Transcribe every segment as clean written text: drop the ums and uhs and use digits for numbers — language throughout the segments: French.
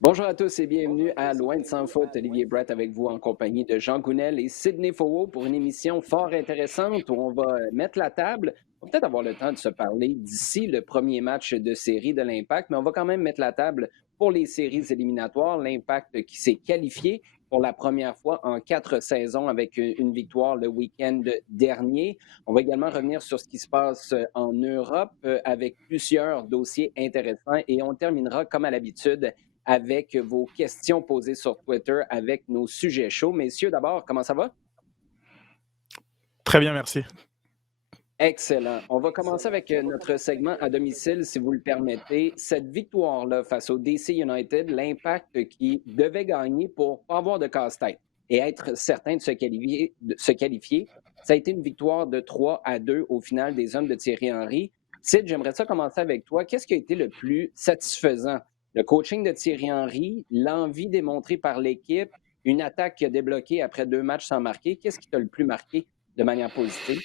Bonjour à tous et bienvenue à Loin de sans foot. Olivier Brett avec vous en compagnie de Jean Gounel et Sidney Fowell pour une émission fort intéressante où on va mettre la table. On va peut-être avoir le temps de se parler d'ici le premier match de série de l'Impact, mais on va quand même mettre la table pour les séries éliminatoires. L'Impact qui s'est qualifié pour la première fois en 4 saisons avec une victoire le week-end dernier. On va également revenir sur ce qui se passe en Europe avec plusieurs dossiers intéressants et on terminera comme à l'habitude avec vos questions posées sur Twitter avec nos sujets chauds. Messieurs, d'abord, comment ça va? Très bien, merci. Excellent. On va commencer avec notre segment à domicile, si vous le permettez. Cette victoire-là face au DC United, l'Impact qui devait gagner pour pas avoir de casse-tête et être certain de se qualifier, ça a été une victoire de 3-2 au final des hommes de Thierry Henry. Sid, j'aimerais ça commencer avec toi. Qu'est-ce qui a été le plus satisfaisant? Le coaching de Thierry Henry, l'envie démontrée par l'équipe, une attaque qui a débloqué après 2 matchs sans marquer. Qu'est-ce qui t'a le plus marqué de manière positive?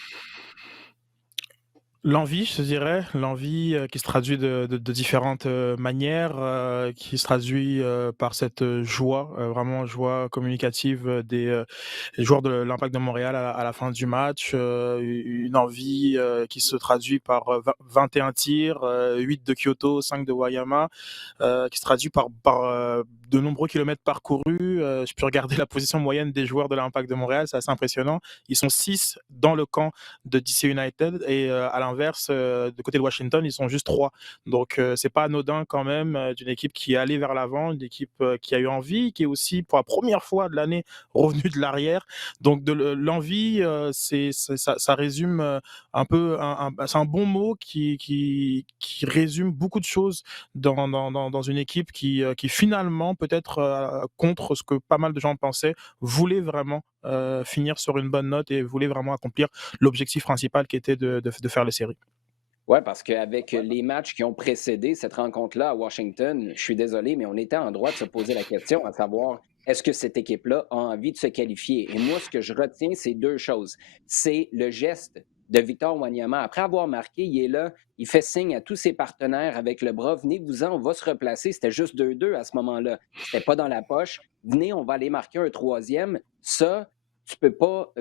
L'envie, je te dirais, l'envie qui se traduit de différentes manières, qui se traduit par cette joie, vraiment joie communicative des joueurs de l'Impact de Montréal à la fin du match. Une envie qui se traduit par 21 tirs, 8 de Kyoto, 5 de Wayama, qui se traduit par de nombreux kilomètres parcourus. Je peux regarder la position moyenne des joueurs de l'Impact de Montréal, c'est assez impressionnant. Ils sont 6 dans le camp de DC United et à l'inverse, de côté de Washington, ils sont juste 3. Donc c'est pas anodin quand même d'une équipe qui est allée vers l'avant, une équipe qui a eu envie, qui est aussi pour la première fois de l'année revenue de l'arrière. Donc de l'envie, ça résume un peu, c'est un bon mot qui résume beaucoup de choses dans une équipe qui finalement, peut-être contre ce que pas mal de gens pensaient, voulait vraiment finir sur une bonne note et voulait vraiment accomplir l'objectif principal qui était de faire les séries. Oui, parce qu'avec les matchs qui ont précédé cette rencontre-là à Washington, je suis désolé, mais on était en droit de se poser la question, à savoir, est-ce que cette équipe-là a envie de se qualifier? Et moi, ce que je retiens, c'est deux choses. C'est le geste de Victor Wanyama. Après avoir marqué, il est là, il fait signe à tous ses partenaires avec le bras, venez-vous-en, on va se replacer. C'était juste 2-2 à ce moment-là. C'était pas dans la poche. Venez, on va aller marquer un troisième. Ça, tu peux pas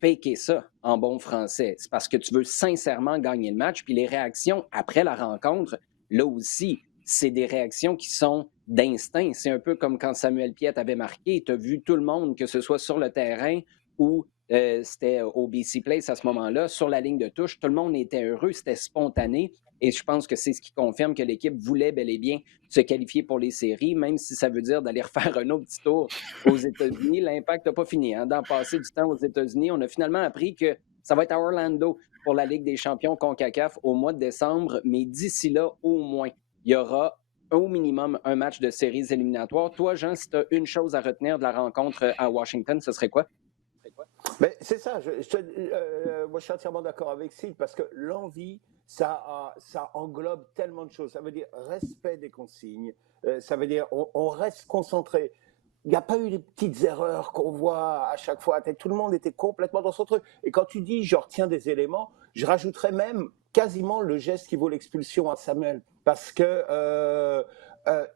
faker ça en bon français. C'est parce que tu veux sincèrement gagner le match. Puis les réactions après la rencontre, là aussi, c'est des réactions qui sont d'instinct. C'est un peu comme quand Samuel Piette avait marqué. Tu as vu tout le monde, que ce soit sur le terrain ou c'était au BC Place à ce moment-là, sur la ligne de touche. Tout le monde était heureux, c'était spontané. Et je pense que c'est ce qui confirme que l'équipe voulait bel et bien se qualifier pour les séries, même si ça veut dire d'aller refaire un autre petit tour aux États-Unis. L'Impact n'a pas fini. D'en passer du temps aux États-Unis, on a finalement appris que ça va être à Orlando pour la Ligue des champions CONCACAF au mois de décembre. Mais d'ici là, au moins, il y aura au minimum un match de séries éliminatoires. Toi, Jean, si tu as une chose à retenir de la rencontre à Washington, ce serait quoi? Mais c'est ça, moi je suis entièrement d'accord avec Sid parce que l'envie, ça englobe tellement de choses. Ça veut dire respect des consignes, ça veut dire on reste concentré. Il n'y a pas eu des petites erreurs qu'on voit à chaque fois. Tout le monde était complètement dans son truc. Et quand tu dis je retiens des éléments, je rajouterais même quasiment le geste qui vaut l'expulsion à Samuel. Parce que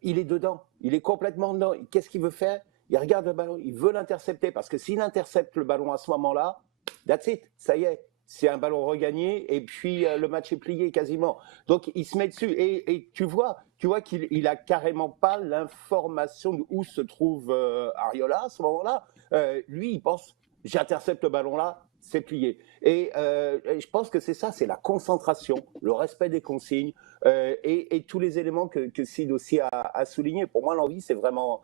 il est dedans, il est complètement dedans. Qu'est-ce qu'il veut faire? Il regarde le ballon, il veut l'intercepter. Parce que s'il intercepte le ballon à ce moment-là, that's it, ça y est. C'est un ballon regagné et puis le match est plié quasiment. Donc il se met dessus et tu vois qu'il a carrément pas l'information de où se trouve Ariola à ce moment-là. Lui, il pense j'intercepte le ballon là, c'est plié. Et je pense que c'est ça, c'est la concentration, le respect des consignes et tous les éléments que Sid aussi a souligné. Pour moi, l'envie, c'est vraiment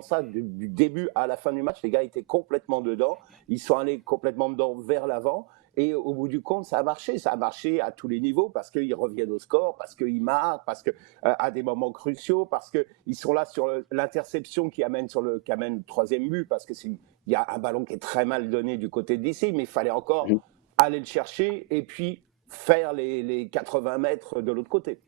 ça. Du début à la fin du match, les gars étaient complètement dedans. Ils sont allés complètement dedans vers l'avant. Et au bout du compte, ça a marché. Ça a marché à tous les niveaux parce qu'ils reviennent au score, parce qu'ils marquent, parce que à des moments cruciaux, parce qu'ils sont là sur l'interception qui amène le troisième but, parce que il y a un ballon qui est très mal donné du côté d'ici, mais il fallait encore aller le chercher et puis faire les 80 mètres de l'autre côté.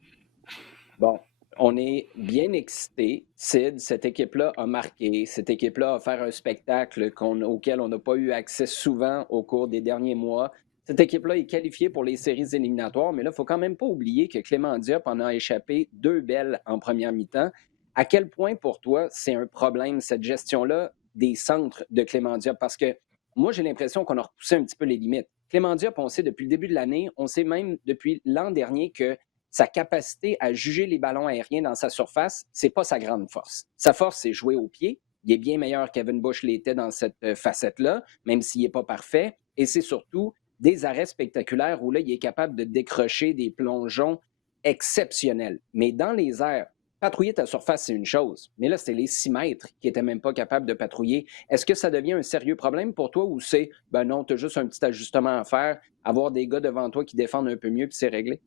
Bon, on est bien excités. Sid, cette équipe-là a marqué. Cette équipe-là a fait un spectacle auquel on n'a pas eu accès souvent au cours des derniers mois. Cette équipe-là est qualifiée pour les séries éliminatoires, mais là, il ne faut quand même pas oublier que Clément Diop en a échappé deux belles en première mi-temps. À quel point pour toi c'est un problème, cette gestion-là des centres de Clément Diop? Parce que moi, j'ai l'impression qu'on a repoussé un petit peu les limites. Clément Diop, on sait depuis le début de l'année, on sait même depuis l'an dernier que sa capacité à juger les ballons aériens dans sa surface, c'est pas sa grande force. Sa force, c'est jouer au pied. Il est bien meilleur qu'Evan Bush l'était dans cette facette-là, même s'il n'est pas parfait. Et c'est surtout des arrêts spectaculaires où là, il est capable de décrocher des plongeons exceptionnels. Mais dans les airs, patrouiller ta surface, c'est une chose. Mais là, c'était les 6 mètres qui n'étaient même pas capables de patrouiller. Est-ce que ça devient un sérieux problème pour toi ou c'est, ben non, tu as juste un petit ajustement à faire, avoir des gars devant toi qui défendent un peu mieux puis c'est réglé?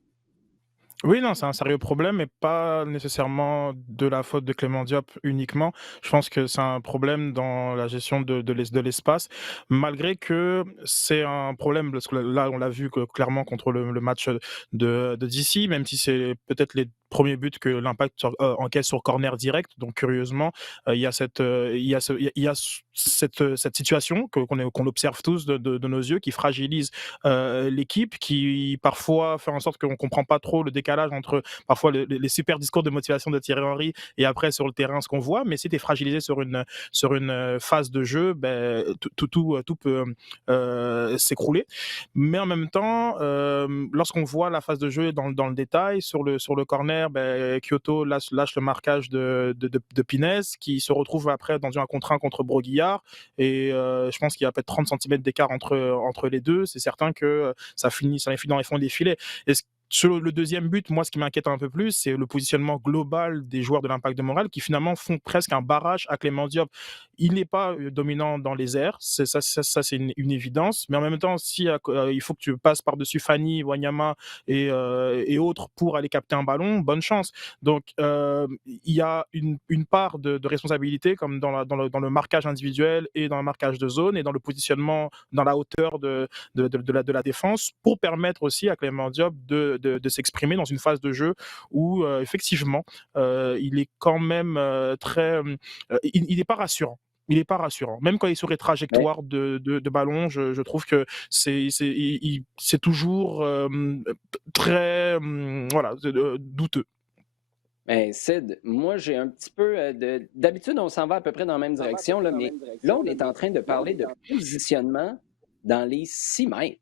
Oui, non, c'est un sérieux problème, mais pas nécessairement de la faute de Clément Diop uniquement. Je pense que c'est un problème dans la gestion de l'espace, malgré que c'est un problème, parce que là, on l'a vu clairement contre le match de DC, même si c'est peut-être les premiers buts que l'Impact encaisse sur corner direct. Donc, curieusement, il y a cette situation qu'on observe tous de nos yeux, qui fragilise l'équipe, qui parfois fait en sorte qu'on ne comprend pas trop le décalage entre parfois les super discours de motivation de Thierry Henry et après sur le terrain ce qu'on voit. Mais si tu es fragilisé sur une phase de jeu, ben, tout peut s'écrouler. Mais en même temps, lorsqu'on voit la phase de jeu dans le détail, sur le corner, ben, Kyoto lâche le marquage de Pines, qui se retrouve après dans un contre 1 contre Broguillard. Et je pense qu'il y a peut-être 30 centimètres d'écart entre les deux. C'est certain que ça finit dans les fonds des filets. Et sur le deuxième but, moi, ce qui m'inquiète un peu plus, c'est le positionnement global des joueurs de l'Impact de Montréal qui finalement font presque un barrage à Clément Diop. Il n'est pas dominant dans les airs, c'est une évidence. Mais en même temps, si il faut que tu passes par-dessus Fanny, Wanyama et autres pour aller capter un ballon, bonne chance. Donc, il y a une part de responsabilité, comme dans le marquage individuel et dans le marquage de zone et dans le positionnement dans la hauteur de la défense, pour permettre aussi à Clément Diop de s'exprimer dans une phase de jeu où effectivement il est quand même il n'est pas rassurant. Il n'est pas rassurant. Même quand il est sur les Mais, trajectoires de ballon, je trouve que c'est toujours très voilà, douteux. mais Sid, moi, j'ai un petit peu de. D'habitude, on s'en va à peu près dans la même direction, là, mais là, on est en train de parler de positionnement dans les 6 mètres.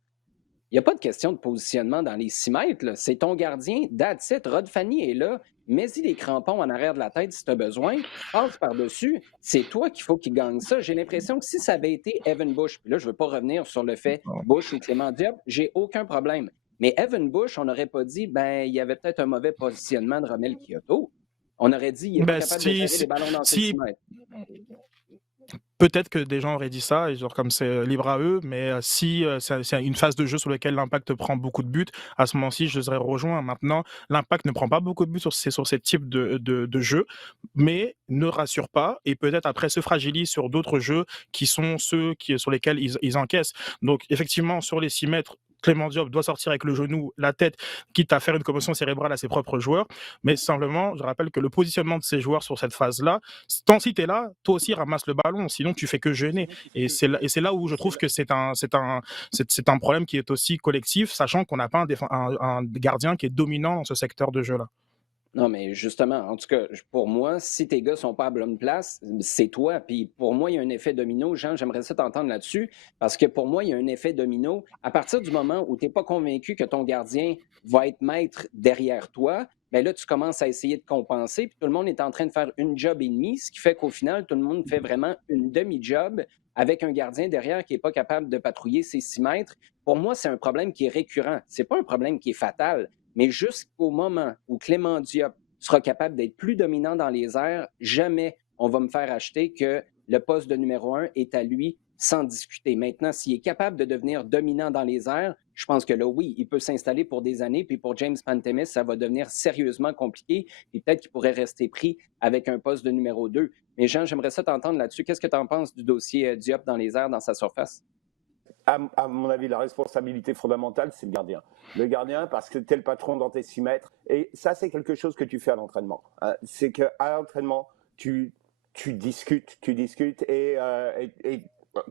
Il n'y a pas de question de positionnement dans les 6 mètres. Là. C'est ton gardien, that's it. Rod Fanny est là. Mets-y les crampons en arrière de la tête si tu as besoin. Passe par-dessus. C'est toi qu'il faut qu'il gagne ça. J'ai l'impression que si ça avait été Evan Bush, puis là, je ne veux pas revenir sur le fait Bush ou Clément Diop, j'ai aucun problème. Mais Evan Bush, on n'aurait pas dit, ben, il y avait peut-être un mauvais positionnement de Romel Kyoto. On aurait dit, il n'est pas Ben, capable de gérer les ballons dans ses 6 si mètres. peut-être que des gens auraient dit ça, et genre comme c'est libre à eux, mais si c'est une phase de jeu sur laquelle l'Impact prend beaucoup de buts, à ce moment-ci, je les aurais rejoints. Maintenant, l'Impact ne prend pas beaucoup de buts sur ces types de jeux, mais ne rassure pas, et peut-être après se fragilise sur d'autres jeux qui sont ceux sur lesquels ils encaissent. Donc, effectivement, sur les 6 mètres, Clément Diop doit sortir avec le genou, la tête, quitte à faire une commotion cérébrale à ses propres joueurs. Mais simplement, je rappelle que le positionnement de ces joueurs sur cette phase-là, tant si tu es là, toi aussi ramasse le ballon, sinon tu fais que gêner. Et c'est là où je trouve que c'est un problème qui est aussi collectif, sachant qu'on n'a pas un gardien qui est dominant dans ce secteur de jeu-là. Non, mais justement, en tout cas, pour moi, si tes gars sont pas à bonne place, c'est toi. Puis pour moi, il y a un effet domino. Jean, j'aimerais ça t'entendre là-dessus, parce que pour moi, il y a un effet domino. À partir du moment où tu n'es pas convaincu que ton gardien va être maître derrière toi, bien là, tu commences à essayer de compenser, puis tout le monde est en train de faire une job et demie, ce qui fait qu'au final, tout le monde fait vraiment une demi-job avec un gardien derrière qui n'est pas capable de patrouiller ses 6 mètres. Pour moi, c'est un problème qui est récurrent. C'est pas un problème qui est fatal. Mais jusqu'au moment où Clément Diop sera capable d'être plus dominant dans les airs, jamais on va me faire acheter que le poste de numéro 1 est à lui sans discuter. Maintenant, s'il est capable de devenir dominant dans les airs, je pense que là, oui, il peut s'installer pour des années. Puis pour James Pantemis, ça va devenir sérieusement compliqué. Puis peut-être qu'il pourrait rester pris avec un poste de numéro 2. Mais Jean, j'aimerais ça t'entendre là-dessus. Qu'est-ce que tu en penses du dossier Diop dans les airs, dans sa surface? À mon avis, la responsabilité fondamentale, c'est le gardien. Le gardien, parce que tu es le patron dans tes 6 mètres. Et ça, c'est quelque chose que tu fais à l'entraînement. C'est qu'à l'entraînement, tu discutes et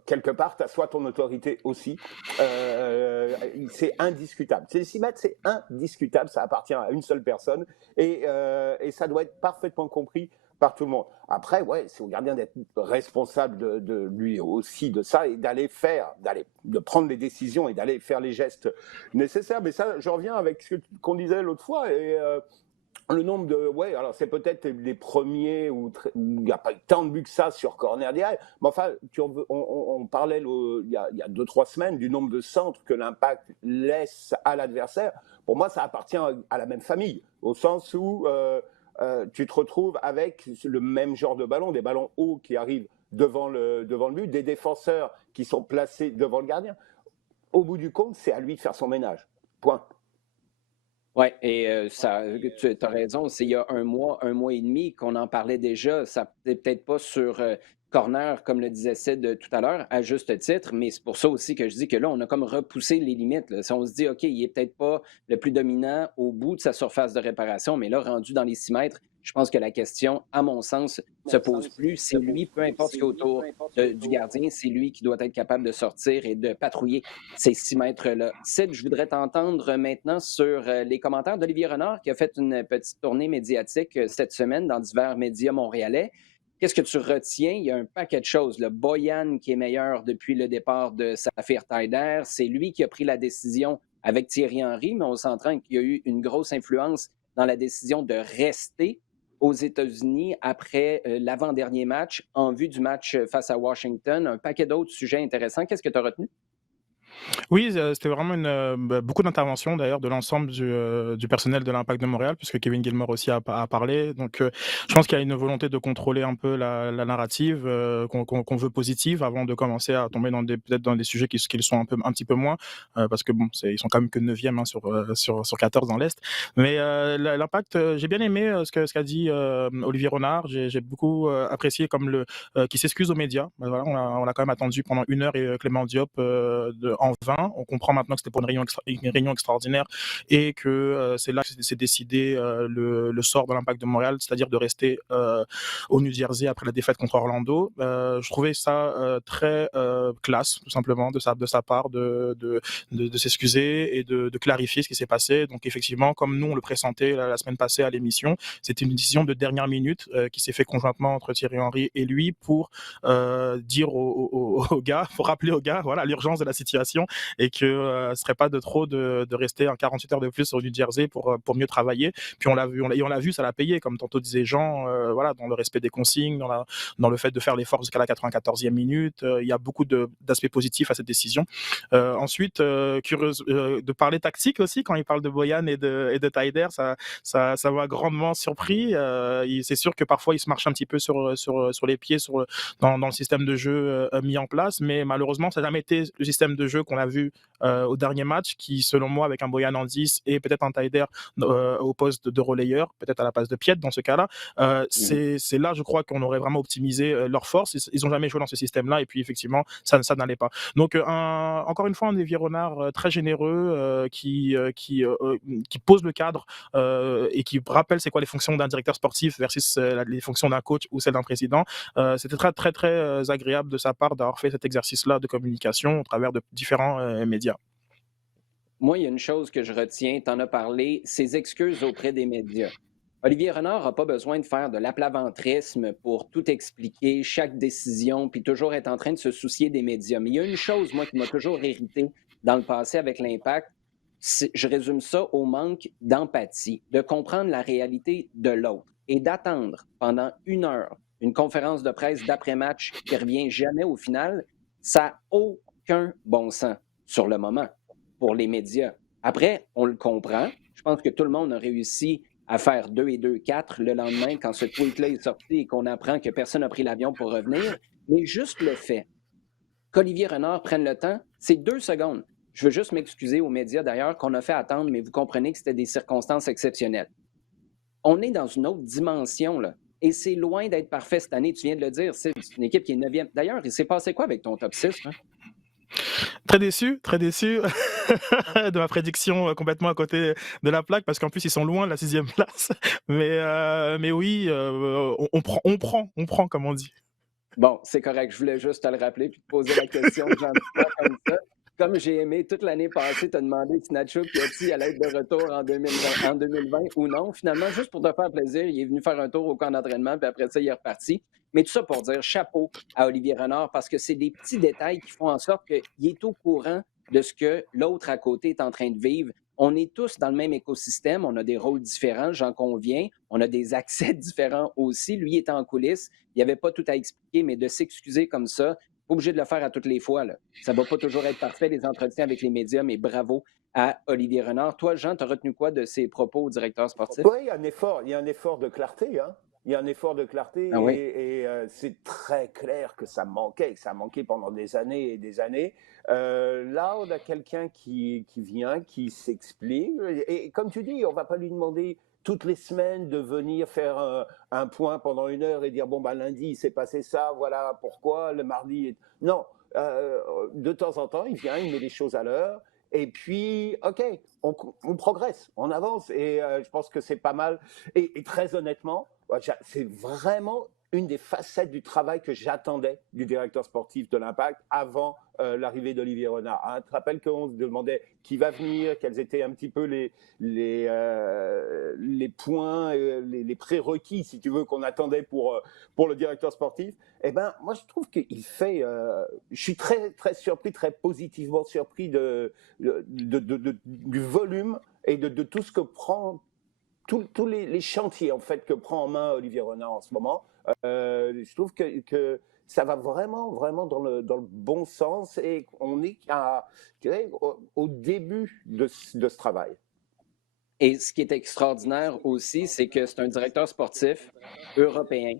quelque part, tu assois ton autorité aussi. C'est indiscutable. Ces 6 mètres, c'est indiscutable. Ça appartient à une seule personne. Et ça doit être parfaitement compris par tout le monde. Après, ouais, c'est au gardien d'être responsable de lui aussi de ça et de prendre les décisions et d'aller faire les gestes nécessaires. Mais ça, je reviens avec ce qu'on disait l'autre fois et le nombre de, ouais, alors c'est peut-être les premiers où il n'y a pas eu tant de buts que ça sur corner direct, mais enfin, on parlait il y a 2-3 semaines du nombre de centres que l'Impact laisse à l'adversaire. Pour moi, ça appartient à la même famille, au sens où tu te retrouves avec le même genre de ballon, des ballons hauts qui arrivent devant le but, des défenseurs qui sont placés devant le gardien. Au bout du compte, c'est à lui de faire son ménage. Point. Oui, et tu as raison, c'est il y a un mois et demi qu'on en parlait déjà. Ça n'est peut-être pas sur corner, comme le disait Sid tout à l'heure, à juste titre, mais c'est pour ça aussi que je dis que là, on a comme repoussé les limites. Là. Si on se dit, OK, il n'est peut-être pas le plus dominant au bout de sa surface de réparation, mais là, rendu dans les 6 mètres, je pense que la question, à mon sens, se pose plus. C'est lui, peu importe ce qui est autour du gardien, c'est lui qui doit être capable de sortir et de patrouiller ces 6 mètres-là. Sid, je voudrais t'entendre maintenant sur les commentaires d'Olivier Renard, qui a fait une petite tournée médiatique cette semaine dans divers médias montréalais. Qu'est-ce que tu retiens? Il y a un paquet de choses. Le Boyan qui est meilleur depuis le départ de Saphir Taider, c'est lui qui a pris la décision avec Thierry Henry, mais on s'entend qu'il y a eu une grosse influence dans la décision de rester aux États-Unis après l'avant-dernier match, en vue du match face à Washington. Un paquet d'autres sujets intéressants. Qu'est-ce que tu as retenu? Oui, c'était vraiment beaucoup d'interventions d'ailleurs de l'ensemble du personnel de l'Impact de Montréal, puisque Kevin Gilmour aussi a parlé. Donc, je pense qu'il y a une volonté de contrôler un peu la narrative qu'on veut positive avant de commencer à tomber peut-être dans des sujets qui le sont un petit peu moins, parce que bon, ils sont quand même que 9e sur 14 dans l'Est. Mais l'Impact, j'ai bien aimé ce qu'a dit Olivier Renard. J'ai beaucoup apprécié comme qui s'excuse aux médias. Voilà, on a quand même attendu pendant 1 heure et Clément Diop en vain. On comprend maintenant que c'était pour une réunion extraordinaire et que c'est là que s'est décidé le sort de l'Impact de Montréal, c'est-à-dire de rester au New Jersey après la défaite contre Orlando. Je trouvais ça très classe, tout simplement, de sa part, de s'excuser et de clarifier ce qui s'est passé. Donc effectivement, comme nous on le pressentait la semaine passée à l'émission, c'était une décision de dernière minute qui s'est fait conjointement entre Thierry Henry et lui pour dire aux gars, pour rappeler aux gars, voilà, l'urgence de la situation et que ce serait pas de trop de rester en 48 heures de plus au New Jersey pour mieux travailler. Puis on l'a vu, ça l'a payé, comme tantôt disait Jean, voilà, dans le respect des consignes, dans le fait de faire l'effort jusqu'à la 94e minute. Il y a beaucoup d'aspects positifs à cette décision. Ensuite, curieuse de parler tactique aussi, quand il parle de Boyan et de Taider, ça m'a grandement surpris. C'est sûr que parfois il se marche un petit peu sur les pieds dans le système de jeu mis en place, mais malheureusement ça n'a jamais été le système de jeu qu'on a vu au dernier match, qui selon moi avec un Boyan en 10 et peut-être un Taider au poste de relayeur, peut-être à la place de Piet dans ce cas-là, c'est là je crois qu'on aurait vraiment optimisé leur force. Ils n'ont jamais joué dans ce système-là et puis effectivement ça n'allait pas. Donc encore une fois un Olivier Renard très généreux qui pose le cadre et qui rappelle c'est quoi les fonctions d'un directeur sportif versus les fonctions d'un coach ou celles d'un président. C'était très très très agréable de sa part d'avoir fait cet exercice-là de communication au travers de différents médias. Moi, il y a une chose que je retiens, tu en as parlé, ses excuses auprès des médias. Olivier Renard n'a pas besoin de faire de l'aplaventrisme pour tout expliquer, chaque décision, puis toujours être en train de se soucier des médias. Mais il y a une chose, moi, qui m'a toujours irrité dans le passé avec l'Impact, je résume ça au manque d'empathie, de comprendre la réalité de l'autre et d'attendre pendant 1 heure une conférence de presse d'après-match qui ne revient jamais au final. Ça n'a aucun bon sens sur le moment pour les médias. Après, on le comprend. Je pense que tout le monde a réussi à faire 2 et 2, 4 le lendemain quand ce tweet-là est sorti et qu'on apprend que personne n'a pris l'avion pour revenir. Mais juste le fait qu'Olivier Renard prenne le temps, c'est 2 secondes. Je veux juste m'excuser aux médias d'ailleurs qu'on a fait attendre, mais vous comprenez que c'était des circonstances exceptionnelles. On est dans une autre dimension, là. Et c'est loin d'être parfait cette année. Tu viens de le dire, c'est une équipe qui est 9e. D'ailleurs, il s'est passé quoi avec ton top 6? Hein? Très déçu de ma prédiction complètement à côté de la plaque, parce qu'en plus ils sont loin de la 6e place. Mais oui, on prend comme on dit. Bon, c'est correct. Je voulais juste te le rappeler puis te poser la question gentiment comme ça. comme j'ai aimé toute l'année passée te demander si Nacho Piatti allait être de retour en 2020 ou non. Finalement, juste pour te faire plaisir, il est venu faire un tour au camp d'entraînement, puis après ça, il est reparti. Mais tout ça pour dire chapeau à Olivier Renard, parce que c'est des petits détails qui font en sorte qu'il est au courant de ce que l'autre à côté est en train de vivre. On est tous dans le même écosystème, on a des rôles différents, j'en conviens, on a des accès différents aussi. Lui est en coulisses, il n'y avait pas tout à expliquer, mais de s'excuser comme ça, pas obligé de le faire à toutes les fois. Là. Ça ne va pas toujours être parfait, les entretiens avec les médias, mais bravo à Olivier Renard. Toi, Jean, tu as retenu quoi de ses propos au directeur sportif? Oui, il y a un effort de clarté. Hein. Il y a un effort de clarté Ah oui? et c'est très clair que ça manquait pendant des années et des années. Là, on a quelqu'un qui vient, qui s'explique. Et comme tu dis, on ne va pas lui demander toutes les semaines de venir faire un point pendant 1 heure et dire bon, bah, lundi, il s'est passé ça, voilà pourquoi, le mardi. Non, de temps en temps, il vient, il met les choses à l'heure. Et puis, OK, on progresse, on avance. Et je pense que c'est pas mal. Et très honnêtement, c'est vraiment une des facettes du travail que j'attendais du directeur sportif de l'Impact avant l'arrivée d'Olivier Renard. Hein, tu te rappelles qu'on se demandait qui va venir, quels étaient un petit peu les points, les prérequis, si tu veux, qu'on attendait pour le directeur sportif. Eh ben, moi, je trouve qu'il fait. Je suis très, très surpris, très positivement surpris du volume et de tout ce que prend tous les chantiers en fait que prend en main Olivier Renard en ce moment. Je trouve que ça va vraiment, vraiment dans le bon sens et on est au début de ce travail. Et ce qui est extraordinaire aussi, c'est que c'est un directeur sportif européen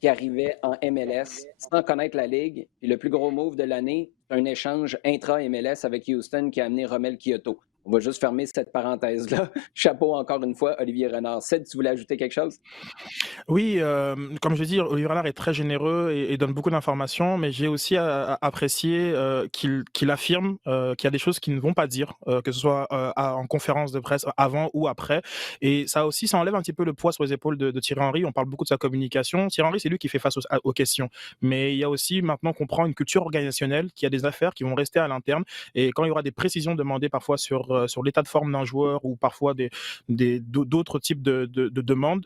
qui arrivait en MLS sans connaître la Ligue. Puis le plus gros move de l'année, c'est un échange intra-MLS avec Houston qui a amené Romel Kyoto. On va juste fermer cette parenthèse-là. Chapeau encore une fois, Olivier Renard. Ced, tu voulais ajouter quelque chose? Oui, comme je l'ai dit, Olivier Renard est très généreux et donne beaucoup d'informations, mais j'ai aussi apprécié qu'il affirme qu'il y a des choses qu'il ne vont pas dire, que ce soit en conférence de presse avant ou après. Et ça aussi, ça enlève un petit peu le poids sur les épaules de Thierry Henry. On parle beaucoup de sa communication. Thierry Henry, c'est lui qui fait face aux questions. Mais il y a aussi maintenant qu'on prend une culture organisationnelle, qu'il y a des affaires qui vont rester à l'interne. Et quand il y aura des précisions demandées parfois sur l'état de forme d'un joueur ou parfois d'autres types de demandes,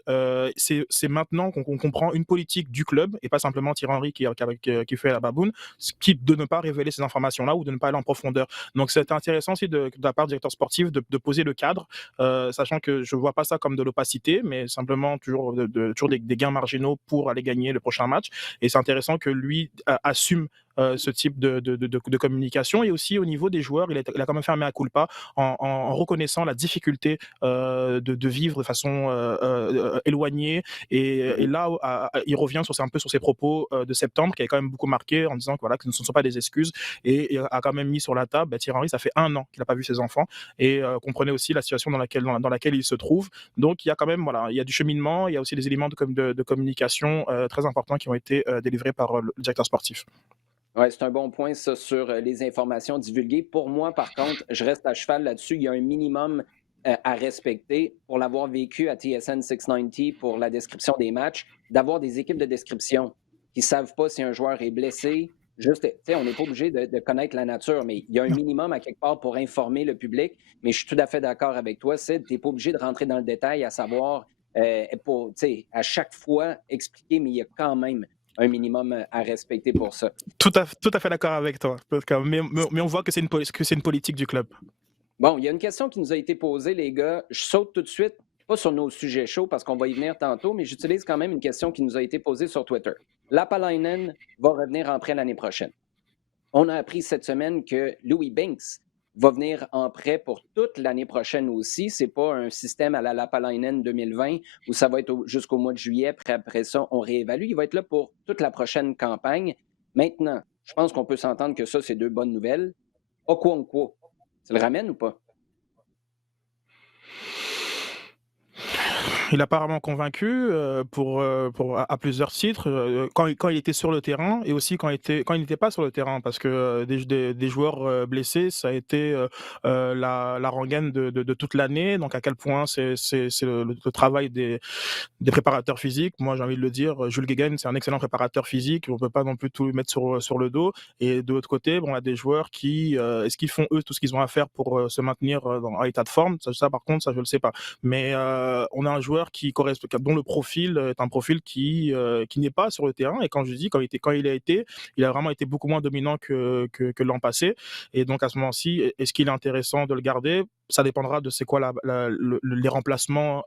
c'est maintenant qu'on comprend une politique du club et pas simplement Thierry Henry qui fait la baboune, de ne pas révéler ces informations-là ou de ne pas aller en profondeur. Donc c'est intéressant aussi de la part du directeur sportif de poser le cadre, sachant que je ne vois pas ça comme de l'opacité, mais simplement toujours des gains marginaux pour aller gagner le prochain match. Et c'est intéressant que lui assume ce type de communication. Et aussi au niveau des joueurs, il a quand même fait un mea culpa en reconnaissant la difficulté de vivre de façon éloignée. Et là, il revient un peu sur ses propos de septembre, qui avait quand même beaucoup marqué en disant que, voilà, que ce ne sont pas des excuses. Et il a quand même mis sur la table, Thierry Henry, ça fait 1 an qu'il n'a pas vu ses enfants. Et comprenait aussi la situation dans laquelle il se trouve. Donc il y a quand même, voilà, il y a du cheminement, il y a aussi des éléments de communication très importants qui ont été délivrés par le directeur sportif. Oui, c'est un bon point, ça, sur les informations divulguées. Pour moi, par contre, je reste à cheval là-dessus. Il y a un minimum à respecter pour l'avoir vécu à TSN 690 pour la description des matchs, d'avoir des équipes de description qui ne savent pas si un joueur est blessé. Juste, on n'est pas obligé de connaître la nature, mais il y a un minimum à quelque part pour informer le public. Mais je suis tout à fait d'accord avec toi, Sid. Tu n'es pas obligé de rentrer dans le détail à savoir, à chaque fois expliquer, mais il y a quand même un minimum à respecter pour ça. Tout à fait d'accord avec toi. Mais on voit que c'est une politique du club. Bon, il y a une question qui nous a été posée, les gars. Je saute tout de suite, pas sur nos sujets chauds parce qu'on va y venir tantôt, mais j'utilise quand même une question qui nous a été posée sur Twitter. Lapalainen va revenir en prêt l'année prochaine. On a appris cette semaine que Louis Binks va venir en prêt pour toute l'année prochaine aussi. Ce n'est pas un système à la Lapalainen 2020 où ça va être jusqu'au mois de juillet. Après ça, on réévalue. Il va être là pour toute la prochaine campagne. Maintenant, je pense qu'on peut s'entendre que ça, c'est 2 bonnes nouvelles. Okonkwo, tu le ramènes ou pas? il a pas vraiment convaincu à plusieurs titres quand il était sur le terrain et aussi quand il n'était pas sur le terrain parce que des joueurs blessés ça a été la rengaine de toute l'année donc à quel point c'est le travail des préparateurs physiques. Moi, j'ai envie de le dire, Jules Guéguen, c'est un excellent préparateur physique. On peut pas non plus tout lui mettre sur le dos. Et de l'autre côté, bon, on a des joueurs qui, est-ce qu'ils font eux tout ce qu'ils ont à faire pour se maintenir en état de forme ça, par contre, ça, je le sais pas. Mais on a un joueur qui correspond, dont le profil est un profil qui n'est pas sur le terrain. Et quand je dis il a vraiment été beaucoup moins dominant que l'an passé. Et donc à ce moment-ci, est-ce qu'il est intéressant de le garder? Ça dépendra de c'est quoi les remplacements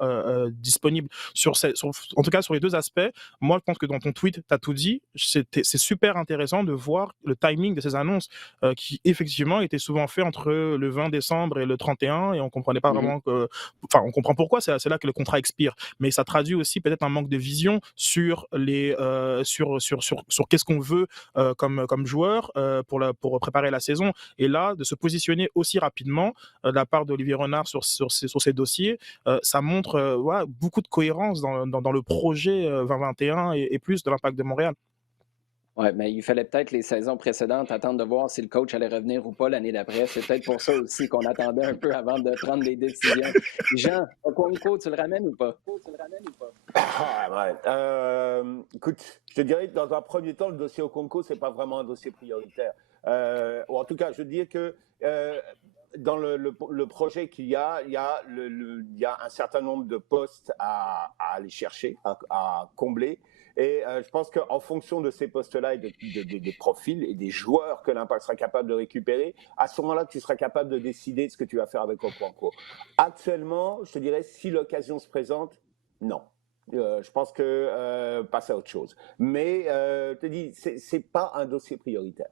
disponibles en tout cas sur les deux aspects. Moi, je pense que dans ton tweet, tu as tout dit. C'est super intéressant de voir le timing de ces annonces qui effectivement étaient souvent faits entre le 20 décembre et le 31 et on comprenait pas vraiment on comprend pourquoi c'est là que le contrat expire, mais ça traduit aussi peut-être un manque de vision sur sur qu'est-ce qu'on veut comme joueur pour préparer la saison. Et là, de se positionner aussi rapidement de la part d'Olivier Renard sur ces dossiers, ça montre beaucoup de cohérence dans le projet 2021 et plus de l'Impact de Montréal. Oui, mais il fallait peut-être les saisons précédentes attendre de voir si le coach allait revenir ou pas l'année d'après. C'est peut-être pour ça aussi qu'on attendait un peu avant de prendre des décisions. Jean, Okonkwo, tu le ramènes ou pas? Écoute, je te dirais que dans un premier temps, le dossier Okonkwo, c'est pas vraiment un dossier prioritaire. Ou en tout cas, je dirais que dans le projet qu'il y a, il y a un certain nombre de postes à aller chercher, à combler. Et je pense qu'en fonction de ces postes-là et des profils et des joueurs que l'Impact sera capable de récupérer, à ce moment-là, tu seras capable de décider de ce que tu vas faire avec Okonkwo. Actuellement, je te dirais, si l'occasion se présente, non. Je pense que passe à autre chose. Mais je te dis, c'est pas un dossier prioritaire.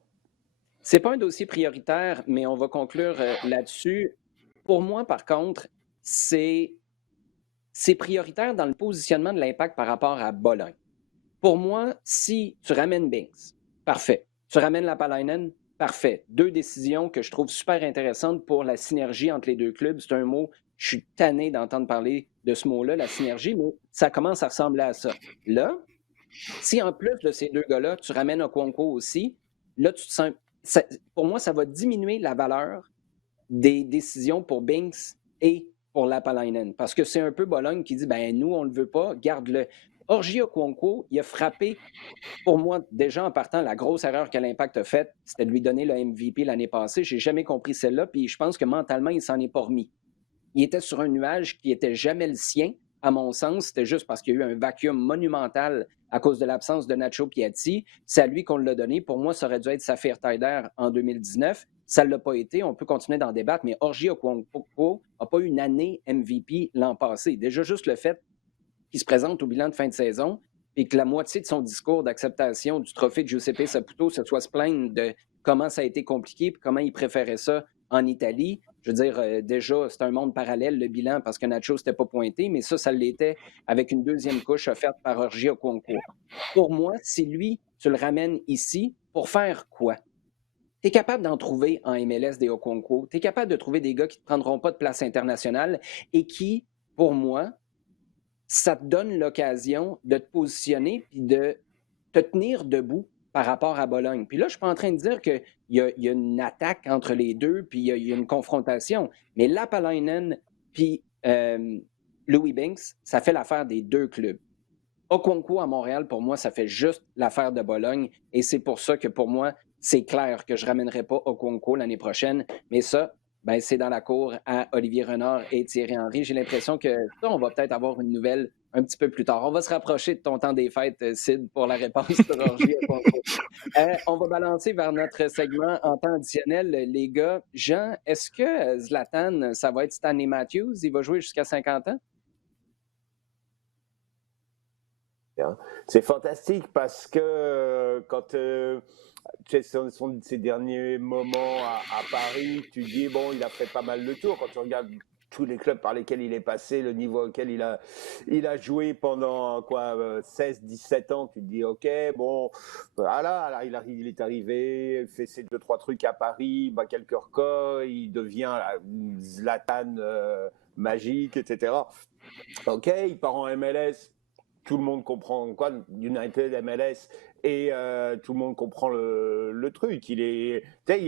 C'est pas un dossier prioritaire, mais on va conclure là-dessus. Pour moi, par contre, c'est prioritaire dans le positionnement de l'Impact par rapport à Bologne. Pour moi, si tu ramènes Binks, parfait. Tu ramènes Lapalainen, parfait. Deux décisions que je trouve super intéressantes pour la synergie entre les deux clubs. C'est un mot, je suis tanné d'entendre parler de ce mot-là, la synergie, mais ça commence à ressembler à ça. Là, si en plus de ces deux gars-là, tu ramènes Okonkwo aussi, là, tu te sens. Pour moi, ça va diminuer la valeur des décisions pour Binks et pour Lapalainen. Parce que c'est un peu Bologne qui dit ben nous, on ne le veut pas, garde-le. Orji Okonkwo, il a frappé, pour moi, déjà en partant, la grosse erreur que l'Impact a faite, c'était de lui donner le MVP l'année passée. Je n'ai jamais compris celle-là, puis je pense que mentalement, il s'en est pas remis. Il était sur un nuage qui n'était jamais le sien, à mon sens. C'était juste parce qu'il y a eu un vacuum monumental à cause de l'absence de Nacho Piatti. C'est à lui qu'on l'a donné. Pour moi, ça aurait dû être Safir Taider en 2019. Ça ne l'a pas été. On peut continuer d'en débattre, mais Orji Okonkwo n'a pas eu une année MVP l'an passé. Déjà, juste le fait qu'il se présente au bilan de fin de saison et que la moitié de son discours d'acceptation du trophée de Giuseppe Saputo, ce soit se plaindre de comment ça a été compliqué et comment il préférait ça en Italie. Je veux dire, déjà, c'est un monde parallèle, le bilan, parce que Nacho s'était pas pointé, mais ça l'était avec une deuxième couche offerte par Orji Okonkwo. Pour moi, si lui, tu le ramènes ici, pour faire quoi? Tu es capable d'en trouver en MLS des Okonkwo. Tu es capable de trouver des gars qui ne prendront pas de place internationale et qui, pour moi, ça te donne l'occasion de te positionner puis de te tenir debout par rapport à Bologne. Puis là, je ne suis pas en train de dire qu'il y a une attaque entre les deux puis il y a une confrontation. Mais Lapalainen puis Louis Binks, ça fait l'affaire des deux clubs. Okonkwo à Montréal, pour moi, ça fait juste l'affaire de Bologne. Et c'est pour ça que pour moi, c'est clair que je ne ramènerai pas Okonkwo l'année prochaine. Mais ça, ben, c'est dans la cour à Olivier Renard et Thierry Henry. J'ai l'impression que ça, on va peut-être avoir une nouvelle un petit peu plus tard. On va se rapprocher de ton temps des fêtes, Sid, pour la réponse de Roger. On va balancer vers notre segment en temps additionnel, les gars. Jean, est-ce que Zlatan, ça va être Stanley Matthews? Il va jouer jusqu'à 50 ans? C'est fantastique parce que quand tu sais, ses derniers moments à Paris, tu dis, bon, il a fait pas mal de tours. Quand tu regardes tous les clubs par lesquels il est passé, le niveau auquel il a joué pendant 16-17 ans, tu te dis ok, bon, voilà, alors il est arrivé, fait ses 2-3 trucs à Paris, bat quelques records, il devient Zlatan magique, etc. Ok, il part en MLS, tout le monde comprend quoi, United, MLS, et tout le monde comprend le truc. Il est, tu sais,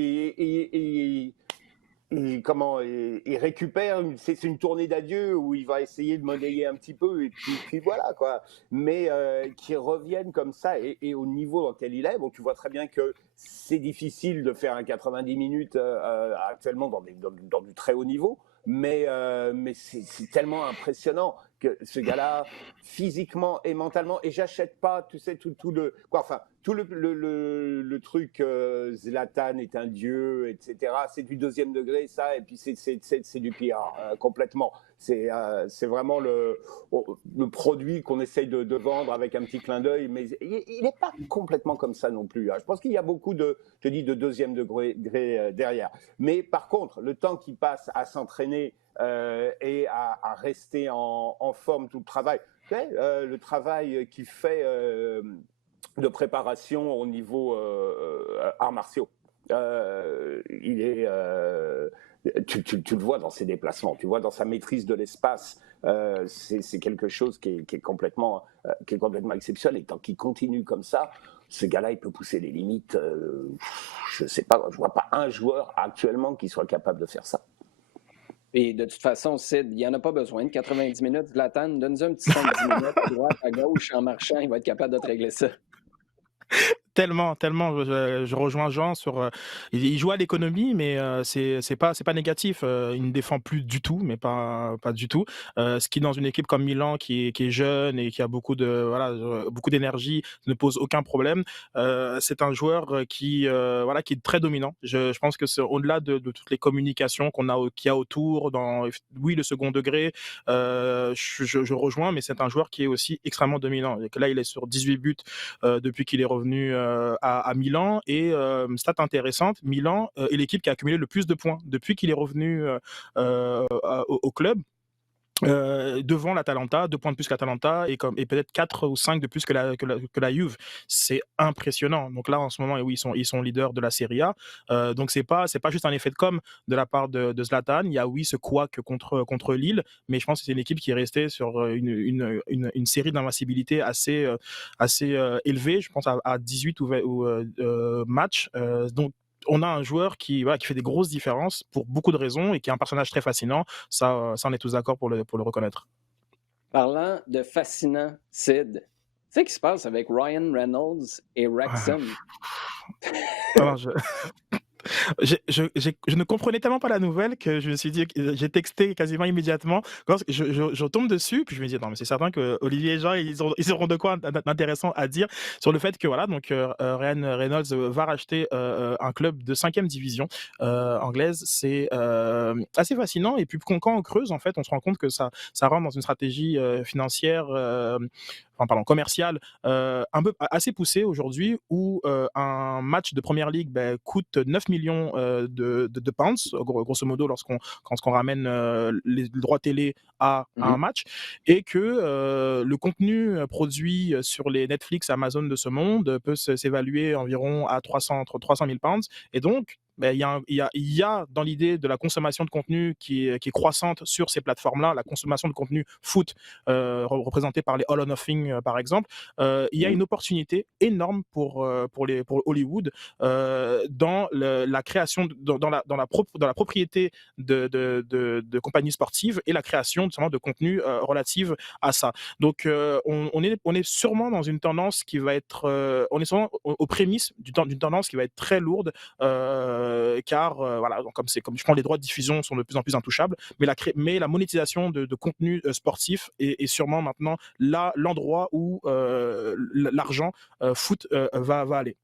il récupère, c'est une tournée d'adieu où il va essayer de monnayer un petit peu, et puis voilà quoi. Mais qu'il revienne comme ça, et au niveau dans lequel il est, bon, tu vois très bien que c'est difficile de faire un 90 minutes actuellement dans du très haut niveau, mais c'est tellement impressionnant que ce gars-là, physiquement et mentalement, et j'achète pas, tu sais, tout le truc Zlatan est un dieu, etc. C'est du deuxième degré, ça, et puis c'est du PR complètement. C'est vraiment le produit qu'on essaye de vendre avec un petit clin d'œil, mais il n'est pas complètement comme ça non plus. Hein. Je pense qu'il y a beaucoup de deuxième degré derrière. Mais par contre, le temps qu'il passe à s'entraîner et à rester en forme, tout le travail, le travail qu'il fait de préparation au niveau arts martiaux. Il est, tu le vois dans ses déplacements, tu vois dans sa maîtrise de l'espace. C'est quelque chose qui est complètement exceptionnel. Et tant qu'il continue comme ça, ce gars-là, il peut pousser les limites. Je sais pas, je vois pas un joueur actuellement qui soit capable de faire ça. Et de toute façon, Sid, il n'y en a pas besoin de 90 minutes. Zlatan, donne-nous un petit 5-10 minutes à droite, à gauche, en marchant, il va être capable de te régler ça. Tellement, tellement, je rejoins Jean sur, il joue à l'économie, mais c'est pas négatif, il ne défend plus du tout, mais pas du tout. Ce qui dans une équipe comme Milan qui est jeune et qui a beaucoup beaucoup d'énergie ne pose aucun problème. C'est un joueur, qui qui est très dominant. Je pense que c'est au-delà de toutes les communications qu'il y a autour dans oui, le second degré, je rejoins, mais c'est un joueur qui est aussi extrêmement dominant et que là, il est sur 18 buts, depuis qu'il est revenu à Milan. Et stat intéressante, Milan est l'équipe qui a accumulé le plus de points depuis qu'il est revenu au club. Devant l'Atalanta, 2 points de plus que l'Atalanta et peut-être 4 ou 5 de plus que la Juve. C'est impressionnant. Donc là, en ce moment, oui, ils sont leaders de la Serie A. Donc c'est pas juste un effet de com de la part de Zlatan. Il y a oui ce couac contre Lille, mais je pense que c'est une équipe qui est restée sur une série d'invincibilité assez élevée. Je pense à 18 matchs. Donc on a un joueur qui fait des grosses différences pour beaucoup de raisons et qui est un personnage très fascinant. Ça on est tous d'accord pour le reconnaître. Parlant de fascinant, Sid, tu sais ce qui se passe avec Ryan Reynolds et Wrexham? Alors, je ne comprenais tellement pas la nouvelle que je me suis dit, j'ai texté quasiment immédiatement. Quand je tombe dessus, puis je me dis, non, mais c'est certain que Olivier et Jean, ils auront de quoi d'intéressant à dire sur le fait que voilà, donc Ryan Reynolds va racheter un club de 5e division anglaise. C'est assez fascinant. Et puis quand on creuse, en fait, on se rend compte que ça rentre dans une stratégie financière. Commerciale assez poussée aujourd'hui, où un match de Première Ligue coûte 9 millions de pounds, grosso modo, quand on ramène les droits télé à un match, et que le contenu produit sur les Netflix, Amazon de ce monde peut s'évaluer environ à entre 300 000 pounds. Et donc, il y a dans l'idée de la consommation de contenu qui est croissante sur ces plateformes-là, la consommation de contenu foot représentée par les All or Nothing par exemple, il y a une opportunité énorme pour Hollywood dans la création, dans la propriété de compagnies sportives et la création justement de contenu relative à ça. Donc on est sûrement dans une tendance qui va être, on est sûrement aux prémices d'une tendance qui va être très lourde. Car voilà, donc comme je prends les droits de diffusion sont de plus en plus intouchables, mais la monétisation de contenu sportif est sûrement maintenant l'endroit où l'argent foot va aller.